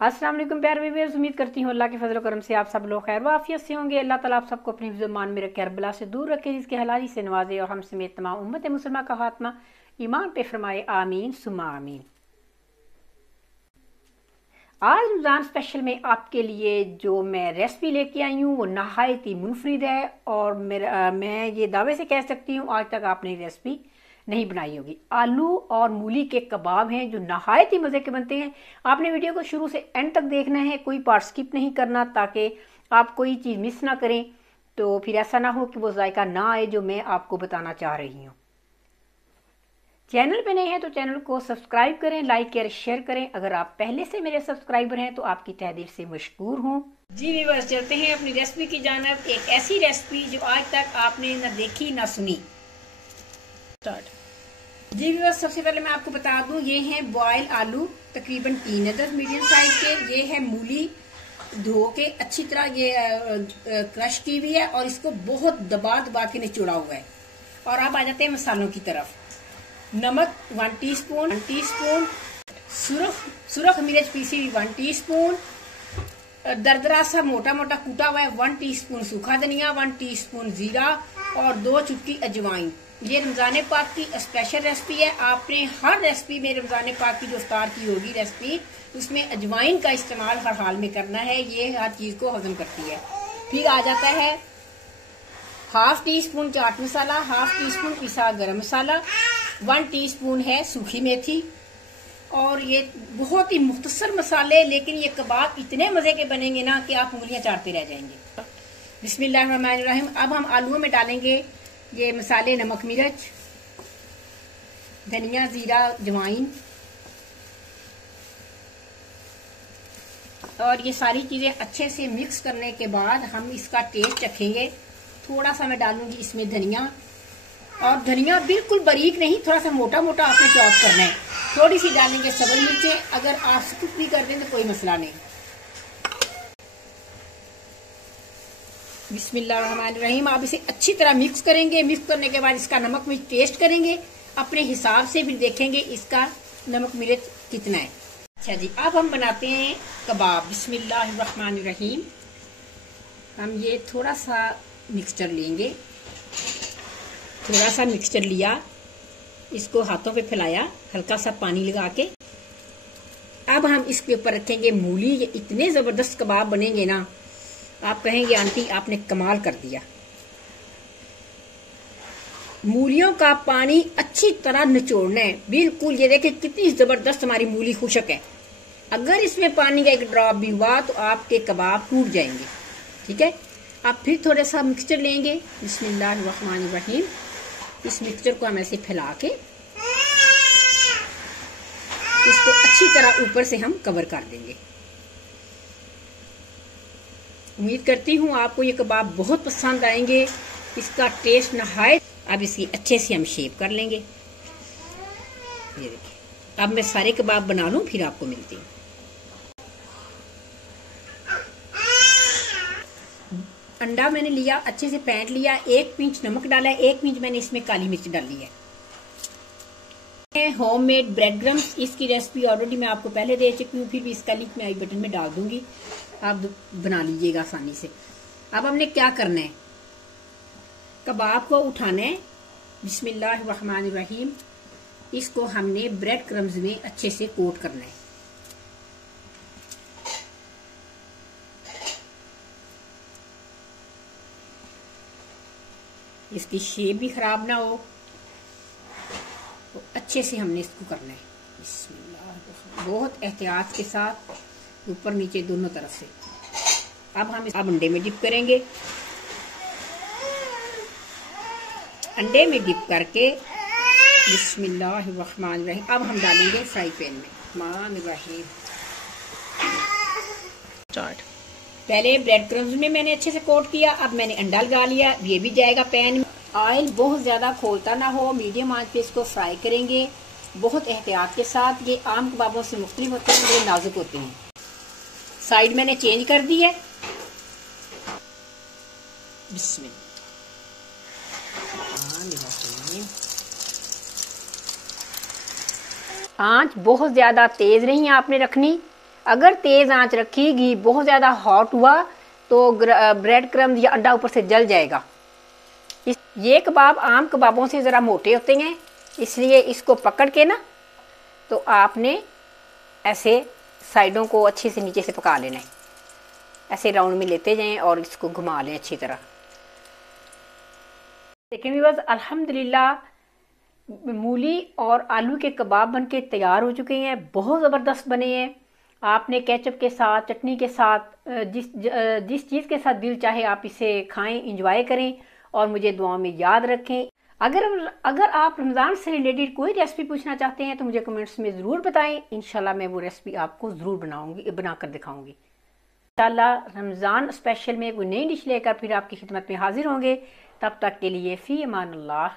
अस्सलाम वालेकुम प्यारे व्यूअर्स, उम्मीद करती हूँ अल्लाह के फजल करम से आप सब लोग खैर वाफियत से होंगे। अल्लाह ताला आप सबको अपनी मान में रखे, अरबला से दूर रखे, जिसके हलाली से नवाजे और हम समेत तमाम उम्मत मुसलमा का खात्मा ईमान पे फरमाए, आमीन सुम्मा आमीन। आज रमज़ान स्पेशल में आपके लिए जो मैं रेसिपी लेके आई हूँ वो नहायत ही मुनफरिद है और मैं ये दावे से कह सकती हूँ आज तक आपने रेसिपी नहीं बनाई होगी। आलू और मूली के कबाब हैं जो नहायत ही मज़े के बनते हैं। आपने वीडियो को शुरू से एंड तक देखना है, कोई पार्ट स्किप नहीं करना ताकि आप कोई चीज़ मिस ना करें, तो फिर ऐसा ना हो कि वो जायका ना आए जो मैं आपको बताना चाह रही हूँ। चैनल पे नए हैं तो चैनल को सब्सक्राइब करें, लाइक करें, शेयर करें। अगर आप पहले से मेरे सब्सक्राइबर हैं तो आपकी तहे दिल से मशकूर हूँ। जी व्यूअर्स, चलते हैं अपनी रेसिपी की जानिब। एक ऐसी रेसिपी जो आज तक आपने ना देखी ना सुनी। स्टार्ट। जी व्यूअर्स, सबसे पहले मैं आपको बता दूं, ये हैं बॉयल आलू तकरीबन 3 अदद मीडियम साइज के। ये है मूली धो के अच्छी तरह ये क्रश की हुई है और इसको बहुत दबा दबा के निचोड़ा हुआ है। और अब आ जाते हैं मसालों की तरफ। नमक 1 टीस्पून, सुरख मिर्च पीसी 1 टीस्पून, दरदरा सा मोटा मोटा कूटा हुआ है 1 टीस्पून सूखा धनिया, 1 टीस्पून जीरा और 2 चुटकी अजवाइन। ये रमजान पाक की स्पेशल रेसिपी है। आपने हर रेसिपी में रमजान पाक की जो इफ्तार की होगी रेसिपी, उसमें अजवाइन का इस्तेमाल हर हाल में करना है। ये हर चीज को हजम करती है। फिर आ जाता है 1/2 टीस्पून चाट मसाला, 1/2 टीस्पून पिसा गरम मसाला, 1 टीस्पून है सूखी मेथी। और ये बहुत ही मुख्तसर मसाले, लेकिन ये कबाब इतने मजे के बनेंगे ना कि आप उंगलियां चाटते रह जाएंगे। बिस्मिल्लाहिर्रहमानिर्रहीम। अब हम आलूओं में डालेंगे ये मसाले, नमक मिर्च, धनिया, जीरा, अजवाइन और ये सारी चीजें अच्छे से मिक्स करने के बाद हम इसका टेस्ट रखेंगे। थोड़ा सा मैं डालूंगी इसमें धनिया, और धनिया बिल्कुल बारीक नहीं, थोड़ा सा मोटा मोटा आपने चॉप करना है। थोड़ी सी डालेंगे सब्ज मिर्चें, अगर आप स्किप भी कर दें तो कोई मसला नहीं। बिस्मिल्लाहिर्रहमानिर्रहीम। आप इसे अच्छी तरह मिक्स करेंगे। मिक्स करने के बाद इसका नमक मिर्च टेस्ट करेंगे अपने हिसाब से, फिर देखेंगे इसका नमक मिर्च कितना है। अच्छा जी, अब हम बनाते हैं कबाब। बिस्मिल्लाहिर्रहमानिर्रहीम। हम ये थोड़ा सा मिक्सचर लेंगे, थोड़ा सा मिक्सचर लिया, इसको हाथों पे फैलाया हल्का सा पानी लगा के। अब हम इसके ऊपर रखेंगे मूली। ये इतने जबरदस्त कबाब बनेंगे ना, आप कहेंगे आंटी आपने कमाल कर दिया। मूलियों का पानी अच्छी तरह निचोड़ना है, बिल्कुल। ये देखिए कितनी जबरदस्त हमारी मूली खुशक है। अगर इसमें पानी का एक ड्रॉप भी हुआ तो आपके कबाब टूट जाएंगे। ठीक है, आप फिर थोड़ा सा मिक्सचर लेंगे। बिस्मिल्लाहिर्रहमानिर्रहीम। इस मिक्सचर को हम ऐसे फैला के इसको अच्छी तरह ऊपर से हम कवर कर देंगे। उम्मीद करती हूँ आपको ये कबाब बहुत पसंद आएंगे। इसका टेस्ट नहायत। अब इसकी अच्छे से हम शेप कर लेंगे। ये देखिए, अब मैं सारे कबाब बना लूं फिर आपको मिलती हूँ। अंडा मैंने लिया, अच्छे से फेंट लिया, 1 पिंच नमक डाला है, 1 पिंच मैंने इसमें काली मिर्च डाली है। होममेड ब्रेड क्रम्स, इसकी रेसिपी ऑलरेडी मैं आपको पहले दे चुकी हूँ, फिर भी इसका लिंक मैं आई बटन में डाल दूंगी, आप बना लीजिएगा आसानी से। अब हमने क्या करना है, कबाब को उठाना है। बिस्मिल्लाहिर्रहमानिर्रहीम। इसको हमने ब्रेड क्रम्स में अच्छे से कोट करना है। इसकी शेप भी खराब ना हो, तो अच्छे से हमने इसको करना है। बिस्मिल्लाह, बहुत एहतियात के साथ ऊपर नीचे दोनों तरफ से। अब हम अंडे में डिप करेंगे। अंडे में डिप करके बिस्मिल्लाहिर्रहमानिर्रहीम अब हम डालेंगे फ्राई पैन में। स्टार्ट। पहले ब्रेड क्रम्स में मैंने अच्छे से कोट किया, अब मैंने अंडा लगा लिया, ये भी जाएगा पैन में। ऑयल बहुत ज्यादा खोलता ना हो, मीडियम आंच पे इसको फ्राई करेंगे बहुत एहतियात के साथ। ये आम कबाबों से मुख्तलिफ होते हैं, बड़े नाजुक होते हैं। साइड मैंने चेंज कर दी है। बिस्मिल्लाह। आंच बहुत ज्यादा तेज नहीं आपने रखनी, अगर तेज़ आंच रखी, बहुत ज़्यादा हॉट हुआ तो ब्रेड क्रम्ब या अंडा ऊपर से जल जाएगा। ये कबाब आम कबाबों से ज़रा मोटे होते हैं, इसलिए इसको पकड़ के ना तो आपने ऐसे साइडों को अच्छे से नीचे से पका लेना है। ऐसे राउंड में लेते जाएं और इसको घुमा लें अच्छी तरह। लेकिन व्यूअर्स, अल्हम्दुलिल्लाह मूली और आलू के कबाब बनके तैयार हो चुके हैं। बहुत ज़बरदस्त बने हैं। आपने केचप के साथ, चटनी के साथ, जिस चीज़ के साथ दिल चाहे आप इसे खाएं, इंजॉय करें और मुझे दुआ में याद रखें। अगर आप रमज़ान से रिलेटेड कोई रेसिपी पूछना चाहते हैं तो मुझे कमेंट्स में ज़रूर बताएं। इंशाल्लाह मैं वो रेसिपी आपको ज़रूर बनाकर दिखाऊंगी। इंशाल्लाह रमज़ान स्पेशल में कोई नई डिश लेकर फिर आपकी खिदमत में हाजिर होंगे। तब तक के लिए फ़ी अमान अल्लाह।